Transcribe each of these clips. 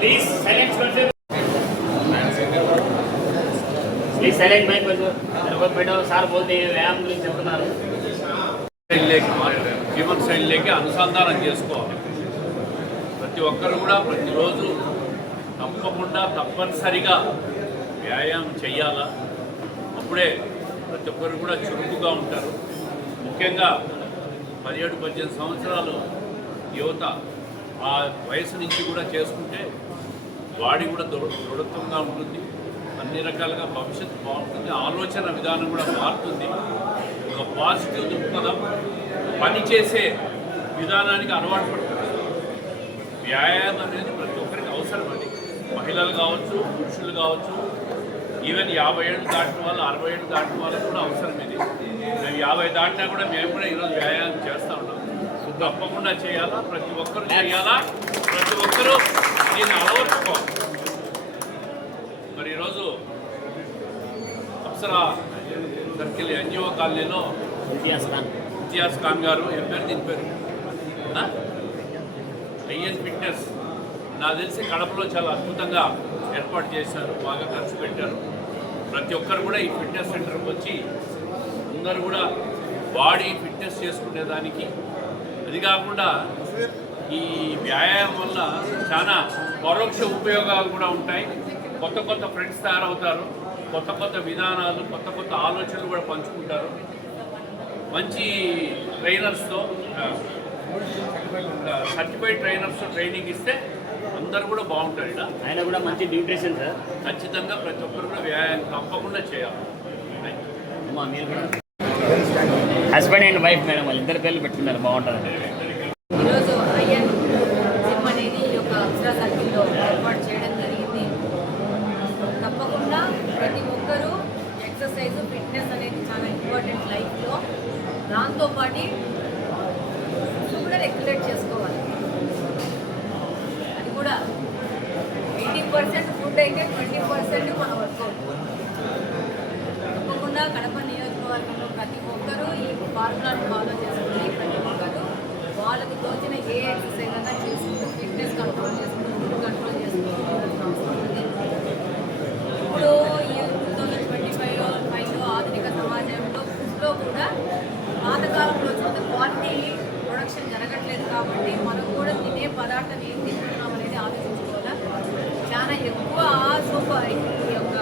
Please silence. Please silent mic बैठो सार बोलते व्यायाम గురించి చెప్తున్నారు జీవన శైలిలోకి అనుసంధానం చేసుకోవాలి. ప్రతి ఒక్కరు కూడా ప్రతిరోజు తప్పకుండా తప్పనిసరిగా వ్యాయామం చేయాలా. అప్పుడే ప్రతి ఒక్కరు కూడా చురుకుగా ఉంటారు. ముఖ్యంగా 17-18 సంవత్సరాలు యువత ఆ వయసు నుంచి కూడా చేసుకుంటే బాడీ కూడా దృఢత్వంగా ఉంటుంది, అన్ని రకాలుగా భవిష్యత్తు బాగుంటుంది, ఆలోచన విధానం కూడా మారుతుంది. ఒక పాజిటివ్ దృక్పథం పని చేసే విధానానికి అలవాటు పడుతుంది. వ్యాయామం అనేది ప్రతి ఒక్కరికి అవసరం. అది మహిళలు కావచ్చు, పురుషులు కావచ్చు, ఈవెన్ 50 ఏళ్ళు దాటిన వాళ్ళు, 60 ఏళ్ళు దాటిన వాళ్ళకు కూడా అవసరం ఇది. మేము 50 దాటినా కూడా మేము కూడా ఈరోజు వ్యాయామం చేస్తూ ఉన్నాం. తప్పకుండా చేయాలా, ప్రతి ఒక్కరు చేయాలా, ప్రతి ఒక్కరూ దీన్ని అలవర్చుకోవాలి. మరి ఈరోజు అప్సరా సర్కిల్ ఎన్జిఓ కాలనీలో ఇంతియాజ్ ఖాన్ గారు ఏం పేరు దీని పేరు ఐఎన్ ఫిట్నెస్ నాకు తెలిసి కడపలో చాలా అద్భుతంగా ఏర్పాటు చేశారు, బాగా ఖర్చు పెట్టారు. ప్రతి ఒక్కరు కూడా ఈ ఫిట్నెస్ సెంటర్కి వచ్చి అందరూ కూడా బాడీ ఫిట్నెస్ చేసుకునేదానికి, అది కాకుండా ఈ వ్యాయామం వల్ల చాలా పరోక్ష ఉపయోగాలు కూడా ఉంటాయి. కొత్త కొత్త ఫ్రెండ్స్ తయారవుతారు, కొత్త కొత్త విధానాలు, కొత్త కొత్త ఆలోచనలు కూడా పంచుకుంటారు. మంచి ట్రైనర్స్తో, సర్టిఫైడ్ ట్రైనర్స్తో ట్రైనింగ్ ఇస్తే అందరూ కూడా బాగుంటారు. ఇక్కడ ఆయన కూడా మంచి న్యూట్రిషన్ సార్. ఖచ్చితంగా ప్రతి ఒక్కరు కూడా వ్యాయామం తప్పకుండా చేయాలి. అమ్మా మీరు కూడా హస్బెండ్ అండ్ వైఫ్ మేడం వాళ్ళు ఇద్దరు పేర్లు పెట్టుకున్నారు, బాగుంటుంది. ఈరోజు ఐఎన్ జిమ్ అనేది ఈ యొక్క అప్సరా సర్కిల్లో ఏర్పాటు చేయడం జరిగింది. తప్పకుండా ప్రతి ఒక్కరూ ఎక్సర్సైజ్, ఫిట్నెస్ అనేది చాలా ఇంపార్టెంట్ లైఫ్లో. దాంతోపాటు కూడా రెగ్యులేట్ చేసుకోవాలి. అది కూడా 80% ఫుడ్ అయితే 20% మన వర్కౌట్. తప్పకుండా కడప నియోజకవర్గంలో ప్రతి ఒక్కరూ ఈ ఫార్ములాను ఫాలో చేసుకుని ప్రతి ఒక్కరూ వాళ్ళకి తోచిన ఏ ఎక్సర్సైజ్ అయినా చేసుకుంటూ ఫిట్నెస్ కంట్రోల్ చేసుకుంటూ, ఫుడ్ కంట్రోల్ చేసుకుంటూ అవసరం ఉంది. ఇప్పుడు ఈ 2025 ఆధునిక సమాజంలో ఫుడ్లో కూడా పాతకాలంలో వచ్చిన క్వాలిటీ ప్రొడక్షన్ జరగట్లేదు. కాబట్టి మనం కూడా తినే పదార్థం ఏం తింటున్నాం అనేది ఆలోచించుకోవాలా. చాలా ఎక్కువ సూపర్ ఈ యొక్క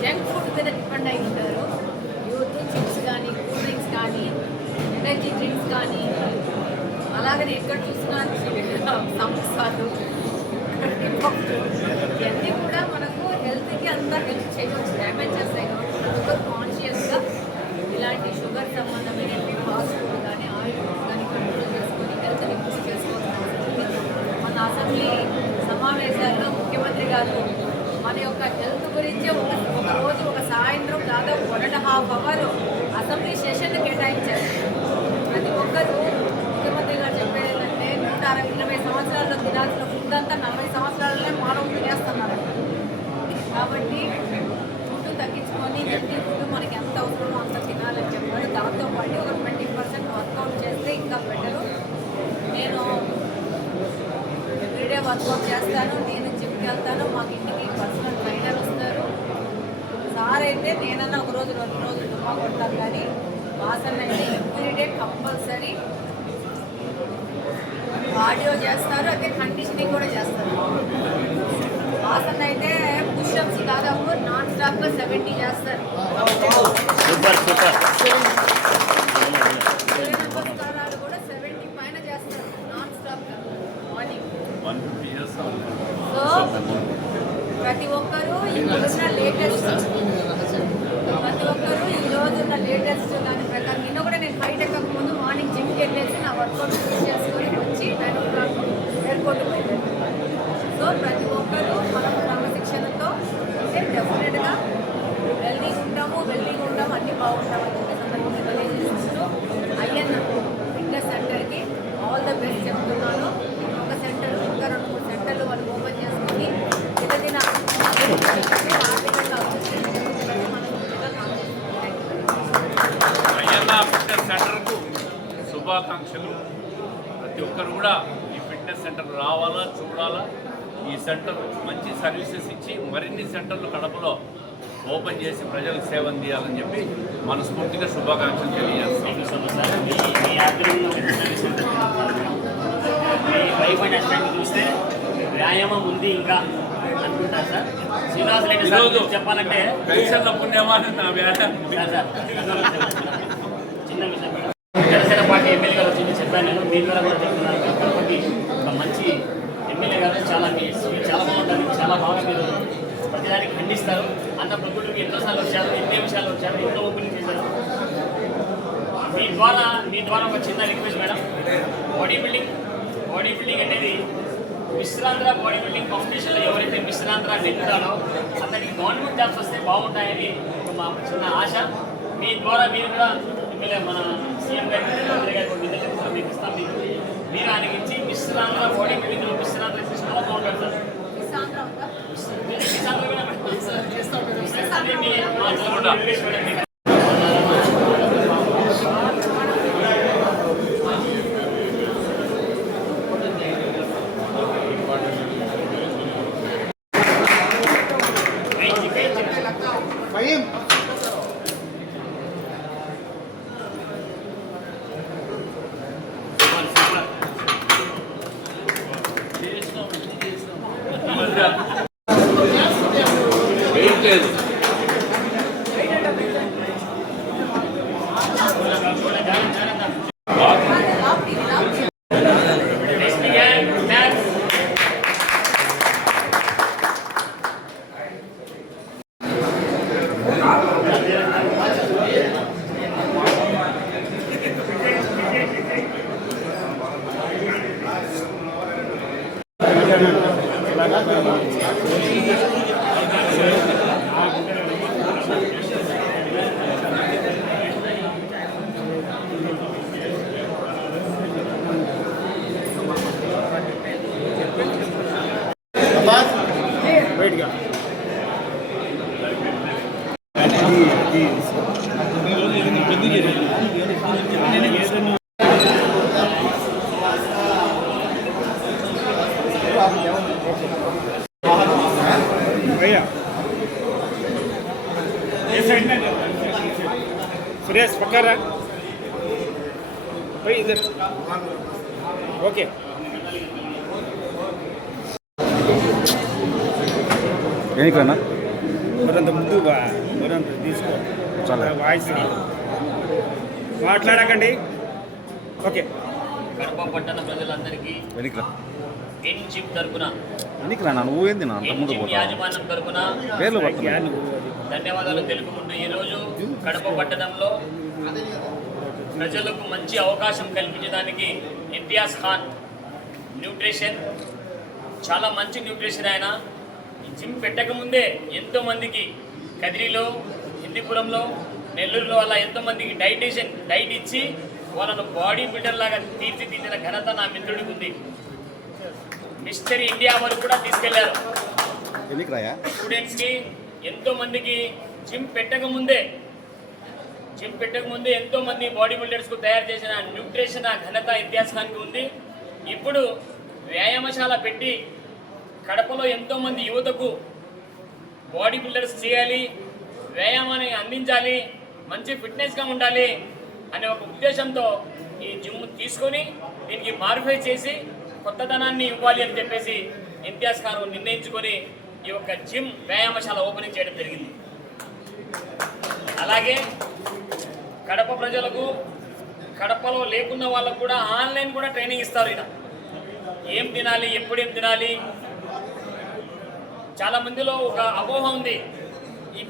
జంక్ ఫుడ్ మీద డిపెండ్ అయి ఉంటారు. యూత్ చిప్స్ కానీ, కూల్ డ్రింక్స్ కానీ, ఎనర్జీ డ్రింక్స్ కానీ, అలాగనే ఎక్కడ చూసినా సమోసాలు, ఇవన్నీ కూడా మనకు హెల్త్కి అంతా హెల్ప్ చేయవచ్చు, డ్యామేజ్ చేస్తాయి. కాబట్టి షుగర్ కాన్షియస్గా ఇలాంటి షుగర్ సంబంధమైన ఫాస్ట్ ఫుడ్ కానీ, ఆయిల్ ఫుడ్ కానీ కంట్రోల్ చేసుకొని హెల్త్ని ఇంప్రూవ్ చేసుకోవాల్సిన అవసరం ఉంది. మన అసెంబ్లీ సమావేశాల్లో ముఖ్యమంత్రి గారు మన యొక్క హెల్త్ గురించి ఒక రోజు ఒక సాయంత్రం దాదాపు 1.5 అవర్ అసెంబ్లీ సెషన్ కేటాయించారు. ప్రతి ఒక్కరూ ముఖ్యమంత్రి గారు చెప్పేది ఏంటంటే 120 సంవత్సరాల్లో తినాల్సిన ఫుడ్ అంతా 40 సంవత్సరాలనే మానవులు తినేస్తున్నారు. కాబట్టి ఫుడ్ తగ్గించుకొని హెల్తీ ఫుడ్ మనకి ఎంత అవసరమో అంత తినాలని చెప్పారు. దాంతోపాటు ఒక 20% వర్కౌట్ చేస్తే ఇంకా బెటరు. నేను ఎవ్రీడే వర్కౌట్ చేస్తాను, నేను జిమ్కి వెళ్తాను, మాకు ఇంటికి పర్సనల్ ట్రైనర్ వస్తారు. సార్ అయితే నేనన్నా ఒక రోజు 2 రోజులు దుమ్మా కొడతాను, కానీ వాసన అయితే ఎవ్రీడే కంపల్సరీ కార్డియో చేస్తారు, అదే కండిషనింగ్ కూడా చేస్తారు. వాసన అయితే పుషప్స్ దాదాపు నాన్ స్టాప్గా 70 చేస్తారు. Super super. నమస్కారాలు కూడా 70 పైన చేస్తారు నాన్ స్టాప్గా మార్నింగ్. 150 years సో ప్రతి ఒక్కరూ ఈ రోజున లేటెస్ట్ దాని ప్రకారం నిన్న కూడా నేను బయట ముందు మార్నింగ్ జిమ్కి వెళ్ళేసి నా వర్కౌట్ చేసుకొని వచ్చి 9 o'clock ఎయిర్పోర్ట్కి వెళ్ళాను. సో ప్రతి ఒక్కరూ మనం క్రమశిక్షణతో అంటే డెఫినెట్గా హెల్తీగా ఉంటాము, అన్నీ బాగుంటామని చెప్పి సందర్భంగా తెలియజేస్తూ ఐఎన్ ఫిట్నెస్ సెంటర్కి ఆల్ ద బెస్ట్ చెప్తున్నాను. ఒక సెంటర్ ఇంకా 2-3 సెంటర్లు వాళ్ళు ఓపెన్ చేసుకుని దినదిన ఫిట్నెస్ సెంటర్కు శుభాకాంక్షలు. ప్రతి ఒక్కరు కూడా ఈ ఫిట్నెస్ సెంటర్ రావాలా, చూడాలా. ఈ సెంటర్ మంచి సర్వీసెస్ ఇచ్చి మరిన్ని సెంటర్లు కడపలో ఓపెన్ చేసి ప్రజలకు సేవ అందియాలని చెప్పి మనస్ఫూర్తిగా శుభాకాంక్షలు తెలియజేస్తాం. Thank you so much sir. మీ ఆధ్వర్యంలో మీ వైఫ్ అండ్ హస్బెండ్ చూస్తే వ్యాయామం ఉంది ఇంకా అనుకుంటారు సార్. శ్రీనివాస్ రెడ్డి సార్ గురించి చెప్పాలంటే పెన్షన్ల పుణ్యమాని నా వ్యాయామం. సార్ చిన్న విషయం, జనసేన పార్టీ ఎమ్మెల్యే గారు వచ్చి చెప్పాను నేను మీ ద్వారా కూడా చెప్తున్నాను. కడపకి ఒక మంచి ఎమ్మెల్యే గారు చాలా చాలా బాగుంటుంది, చాలా బాగా మీరు ప్రతిదానికి ఖండిస్తారు. అన్న ప్రకృతికి ఎన్నోసార్లు వచ్చారు, ఎన్నో విషయాలు వచ్చారు, ఎన్నో ఓపెనింగ్ చేశారు. మీ ద్వారా ఒక చిన్న రిక్వెస్ట్ మేడం, బాడీ బిల్డింగ్ అనేది మిశ్రాంధ్ర బాడీ బిల్డింగ్ కాంపిటీషన్లో ఎవరైతే మిశ్రాంధ్ర నెగ్గుతారో అతనికి గవర్నమెంట్ జాబ్స్ వస్తే బాగుంటాయని మా చిన్న ఆశ. మీ ద్వారా మీరు కూడా ఎమ్మెల్యే మన సీఎం గారికి మీకు ఇస్తాం. మీరు ఆయనకిచ్చి మిశ్రాంధ్ర బాడీ బిల్డింగ్లో మిశ్రాంధ్ర చాలా బాగుంటారు సార్. మిశ్రాంధ్ర కూడా అదే మీ రిక్వెస్ట్ మేడం. వెయిట్ లేదు. सुरेश पकड़ रहा भाई इधर ओके దేనికన్నా మరంత ముందు మరంత తీసుకో చాలా వాయిస్ మాట్లాడకండి ఓకే. కడప పట్టణ ప్రజలందరికీ వెనికిరా ఎన్జిమ్ తరపున వెనికిరా నా నువ్వు ఏంది నా అంత ముందు ఎన్జిమ్ పోతా యాజమాన్యం తరపున పేర్లు పడుతున్నా ధన్యవాదాలు తెలుపుకుంటూ ఈరోజు కడప పట్టణంలో ప్రజలకు మంచి అవకాశం కల్పించడానికి ఇంతియాజ్ ఖాన్ న్యూట్రిషన్ చాలా మంచి న్యూట్రిషన్. ఆయన ఈ జిమ్ పెట్టకముందే ఎంతోమందికి కదిరిలో, హిందీపురంలో, నెల్లూరులో అలా ఎంతోమందికి డైట్ ఇచ్చి వాళ్ళను బాడీ బిల్డర్ లాగా తీర్చిదిద్దిన ఘనత నా మిత్రుడికి ఉంది. మిస్టర్ ఇండియా వరకు కూడా తీసుకెళ్లారు. వెనికిరాయా స్టూడెంట్స్కి ఎంతోమందికి జిమ్ పెట్టకముందే ఎంతోమంది బాడీ బిల్డర్స్కు తయారు చేసిన న్యూట్రిషన్ ఆ ఘనత ఇంతియాజ్ ఖాన్కి ఉంది. ఇప్పుడు వ్యాయామశాల పెట్టి కడపలో ఎంతోమంది యువతకు బాడీ బిల్డర్స్ చేయాలి, వ్యాయామాన్ని అందించాలి, మంచి ఫిట్నెస్గా ఉండాలి అనే ఒక ఉద్దేశంతో ఈ జిమ్ తీసుకొని దీనికి మాడిఫై చేసి కొత్తదనాన్ని ఇవ్వాలి అని చెప్పేసి ఇంతియాజ్ ఖాన్ నిర్ణయించుకొని ఈ యొక్క జిమ్ వ్యాయామశాల ఓపెనింగ్ చేయడం జరిగింది. అలాగే కడప ప్రజలకు, కడపలో లేకున్న వాళ్ళకు కూడా ఆన్లైన్ కూడా ట్రైనింగ్ ఇస్తారు. ఈయన ఏం తినాలి, ఎప్పుడేం తినాలి. చాలా మందిలో ఒక అపోహ ఉంది, ఈ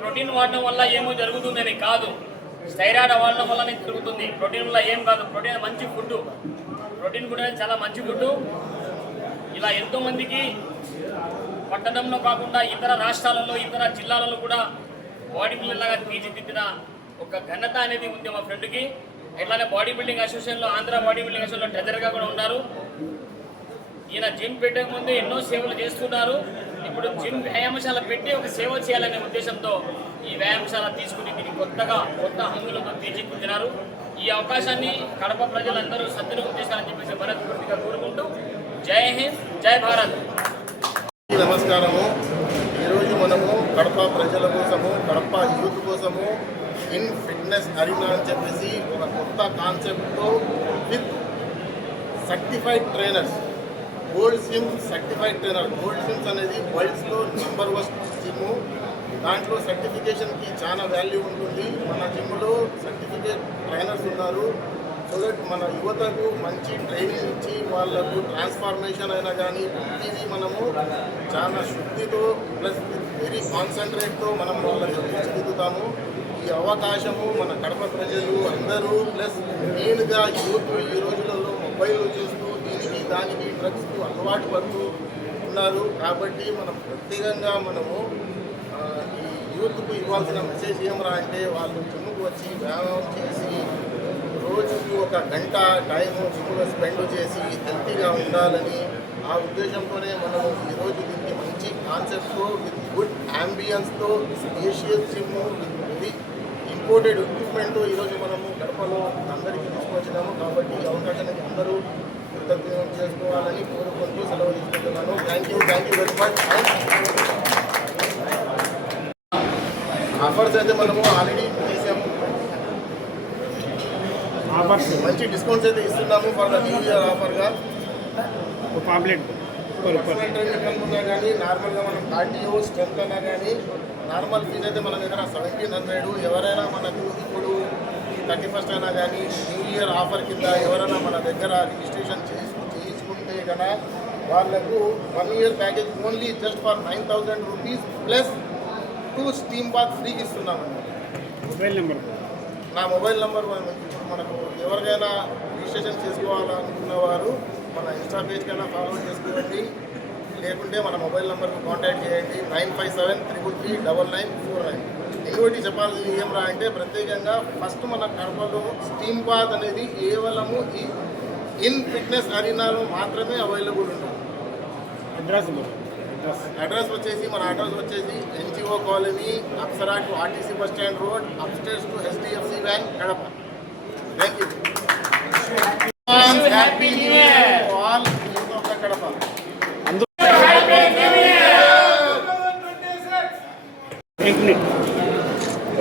ప్రోటీన్ వాడడం వల్ల ఏమో జరుగుతుందని. కాదు, థైరాయిడ్ వాడడం వల్లనే జరుగుతుంది. ప్రోటీన్ వల్ల ఏం కాదు. ప్రోటీన్ మంచి ఫుడ్, ప్రోటీన్ కూడా చాలా మంచి ఫుడ్. ఇలా ఎంతోమందికి పట్టణంలో కాకుండా ఇతర రాష్ట్రాలలో, ఇతర జిల్లాలలో కూడా బాడీ బిల్డర్ లాగా తీర్చిదిద్దిన ఒక ఘనత అనేది ఉంది మా ఫ్రెండ్కి. ఇట్లానే బాడీ బిల్డింగ్ అసోసియేషన్లో, ఆంధ్ర బాడీ బిల్డింగ్ అసోసియేషన్లో ట్రెజరర్గా కూడా ఉన్నారు. ఈయన జిమ్ పెట్టక ముందు ఎన్నో సేవలు చేస్తున్నారు. ఇప్పుడు జిమ్ వ్యాయామశాల పెట్టి ఒక సేవ చేయాలనే ఉద్దేశంతో ఈ వ్యాయామశాల తీసుకుని దీన్ని కొత్త హంగులతో తీర్చిదిద్దినారు. ఈ అవకాశాన్ని కడప ప్రజలందరూ సద్వినియోగం చేశారని చెప్పేసి మనస్ఫూర్తిగా కోరుకుంటూ జై హింద్, జై భారత్. నమస్కారము. ఈరోజు మనము కడప ప్రజల కోసము, కడప యూత్ కోసము ఇన్ ఫిట్నెస్ అరీనా అని చెప్పేసి ఒక కొత్త కాన్సెప్ట్తో with certified trainers, gold swim certified trainer. Gold SVIMS అనేది వరల్డ్స్లో నంబర్ 1 జిమ్. దాంట్లో సర్టిఫికేషన్కి చాలా వాల్యూ ఉంటుంది. మన జిమ్లో సర్టిఫికేట్ ట్రైనర్స్ ఉన్నారు. సో దట్ మన యువతకు మంచి ట్రైనింగ్ ఇచ్చి వాళ్ళకు ట్రాన్స్ఫార్మేషన్ అయినా కానీ ప్రతిదీ మనము చాలా శుద్ధితో ప్లస్ వెరీ కాన్సన్ట్రేట్తో మనం వాళ్ళకి తీర్చిదిద్దుతాము. ఈ అవకాశము మన కడప ప్రజలు అందరూ ప్లస్ మెయిన్గా యూత్ ఈ రోజులలో మొబైల్ చూస్తూ దీనికి దానికి డ్రగ్స్కు అలవాటు పడుతూ ఉన్నారు. కాబట్టి మనం ప్రత్యేకంగా మనము ఈ యూత్కు ఇవ్వాల్సిన మెసేజ్ ఏమరా అంటే వాళ్ళు జిమ్కు వచ్చి వ్యాయామం చేసి రోజుకు 1 గంట టైము జిమ్లో స్పెండ్ చేసి హెల్తీగా ఉండాలని ఆ ఉద్దేశంతోనే మనము ఈరోజు దీనికి మంచి కాన్సెప్ట్తో విత్ గుడ్ అంబియన్స్తో spacious gym with very imported ఎక్విప్మెంట్తో ఈరోజు మనము గడపలో అందరికీ తీసుకొచ్చినాము. కాబట్టి ఈ అవకాశానికి అందరూ కృతజ్ఞతలు చేసుకోవాలని కోరుకుంటూ సెలవు తీసుకుంటున్నాను. Thank you very much. Offers అయితే మనము ఆల్రెడీ చేసాము. ఆఫర్స్ మంచి డిస్కౌంట్స్ అయితే ఇస్తున్నాము ఫర్ ద న్యూ ఇయర్ ఆఫర్గా. పాంప్లెట్ పర్సనల్ ట్రైనింగ్ ఉన్నా కానీ నార్మల్గా మనం కార్డియో స్ట్రెంత్ అన్నా కానీ నార్మల్ ఫీజ్ అయితే మన దగ్గర 1700. ఎవరైనా మనకు ఇప్పుడు 31st అయినా కానీ న్యూ ఇయర్ ఆఫర్ కింద ఎవరైనా మన దగ్గర రిజిస్ట్రేషన్ చేసుకుంటే కనుక వాళ్ళకు 1 year package only just for 9000 rupees plus 2 steam bath ఫ్రీకి ఇస్తున్నామండి. మొబైల్ నెంబర్ నా మొబైల్ నెంబర్ ఇప్పుడు మనకు ఎవరికైనా రిజిస్ట్రేషన్ చేసుకోవాలనుకున్న వారు మన ఇన్స్టా పేజ్ కైనా ఫాలో చేసుకోండి, లేకుంటే మన మొబైల్ నెంబర్కి కాంటాక్ట్ చేయండి 9573339949. ఇంకోటి చెప్పాల్సింది ఏమరా అంటే ప్రత్యేకంగా ఫస్ట్ మన కడపలో స్టీమ్ బాత్ అనేది కేవలము ఈ ఇన్ ఫిట్నెస్ అరీనాలో మాత్రమే అవైలబుల్ ఉంటుంది. అడ్రస్ వచ్చేసి మన అడ్రస్ వచ్చేసి NGO colony, Apsara to RTC bus stand road, upstairs to HDFC bank, Kadapa. Thank you. Happy new year to all people of the Kadapa.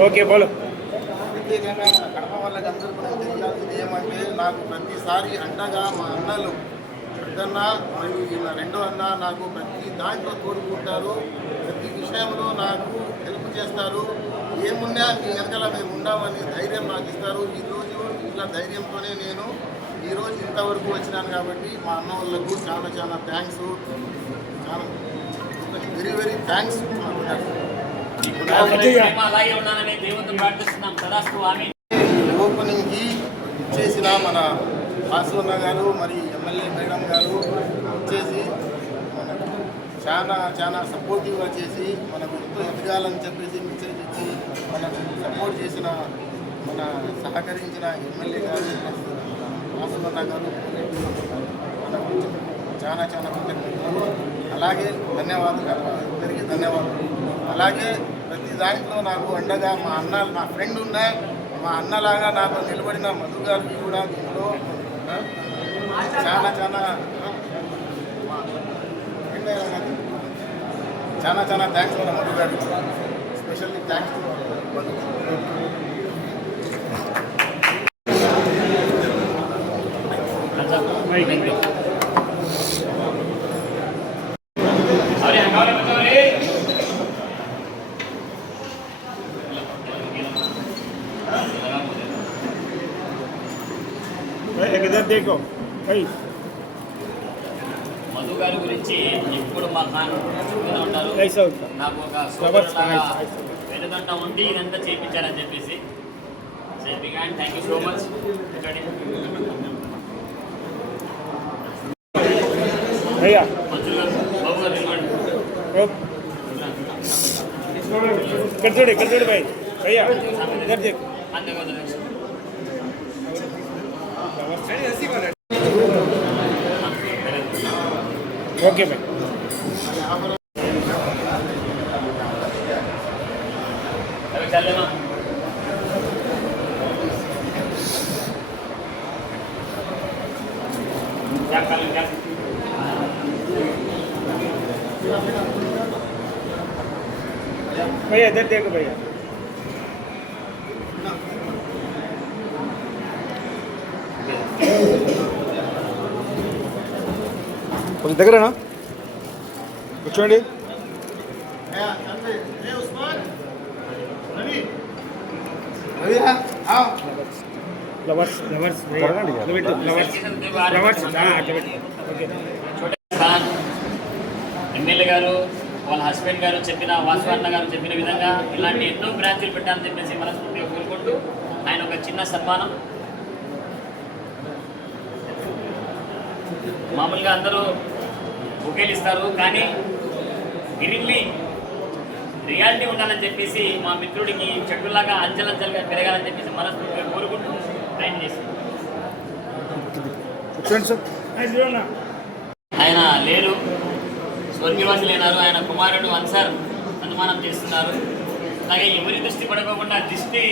Okay బోలో. ప్రత్యేకంగా మన కడప వాళ్ళకి అందరూ కూడా తెలియాల్సింది ఏమంటే నాకు ప్రతిసారి అండగా మా అన్నలు పెద్దన్న మరియు ఇలా రెండో అన్న నాకు ప్రతి దాంట్లో తోడుకుంటారు, ప్రతి విషయంలో నాకు హెల్ప్ చేస్తారు. ఏమున్నా మీ వెనకాల మేము ఉన్నామని ధైర్యం నాకు ఇస్తారు. ఈరోజు ఇలా ధైర్యంతోనే నేను ఈరోజు ఇంతవరకు వచ్చినాను. కాబట్టి మా అన్న వాళ్ళకు చాలా చాలా థ్యాంక్స్, చాలా వెరీ థ్యాంక్స్. అలాగే ఉన్నానని దేవుడిని ప్రార్థిస్తున్నాం. తదాస్తు ఆమీన్. ఓపెనింగ్కి చేసిన మన వాసు అన్న గారు మరి ఎమ్మెల్యే మేడం గారు వచ్చేసి మనకు చాలా సపోర్టివ్గా చేసి మనకు ఎంతో ఎదగాలని చెప్పేసి మెసేజ్ ఇచ్చి మనకు సపోర్ట్ చేసిన మన సహకరించిన ఎమ్మెల్యే గారు వాసు అన్న గారు మనకు చాలా కృతజ్ఞతలు. అలాగే ధన్యవాదాలు, అందరికీ ధన్యవాదాలు. అలాగే ప్రతి దాంట్లో నాకు అండగా మా అన్న, నా ఫ్రెండ్ ఉన్నా మా అన్నలాగా నాకు నిలబడిన మధు గారికి కూడా దీంట్లో చాలా థ్యాంక్స్ మన మధు గారికి. Specially thanks to Madhu. देखो भाई మధు గారి గురించి ఇప్పుడు మా ఖాన్ చెప్తూనే ఉంటారు. ऐसा होता నాకు ఒక సోదరులాగా వెనుదంట ఉండి ఇదంతా చేయించారని చెప్పేసి. Thank you so much. भैया మంజు గారు, బాబు గారు ఇవ్వండి. कर जोड़े भाई भैया इधर देखो అంతే కదా. ओके भाई अभी चल लेना. क्या कर क्या भैया इधर देखो भैया కొంచెం దగ్గరేనా కూర్చోండి. ఫ్లవర్స్ జరగండి ఇక. అట్లా పెట్టు ఫ్లవర్స్ అట్లా పెట్టు ఓకే ఖాన్ ఎమ్మెల్యే గారు వాళ్ళ హస్బెండ్ గారు చెప్పిన వాసవన్న గారు చెప్పిన విధంగా ఇలాంటి ఎన్నో బ్రాంచీలు పెట్టాలని చెప్పేసి మనస్ఫూర్తిగా కోరుకుంటూ ఆయన ఒక చిన్న సన్మానం. మామూలుగా అందరూ బుకేలు ఇస్తారు, కానీ గిరిల్లీ రియాలిటీ ఉండాలని చెప్పేసి మా మిత్రుడికి చెట్టులాగా అంచెలంచెలుగా పెరగాలని చెప్పేసి మనస్ఫూర్తిగా కోరుకుంటూ ఆయన చేస్తారు. కూర్చోండి సార్. ఆయన లేరు, స్వర్గీవాసి లేనారు. ఆయన కుమారుడు అన్సార్ సన్మానం చేస్తున్నారు. అలాగే ఎవరి దృష్టి పడుకోకుండా దిష్టి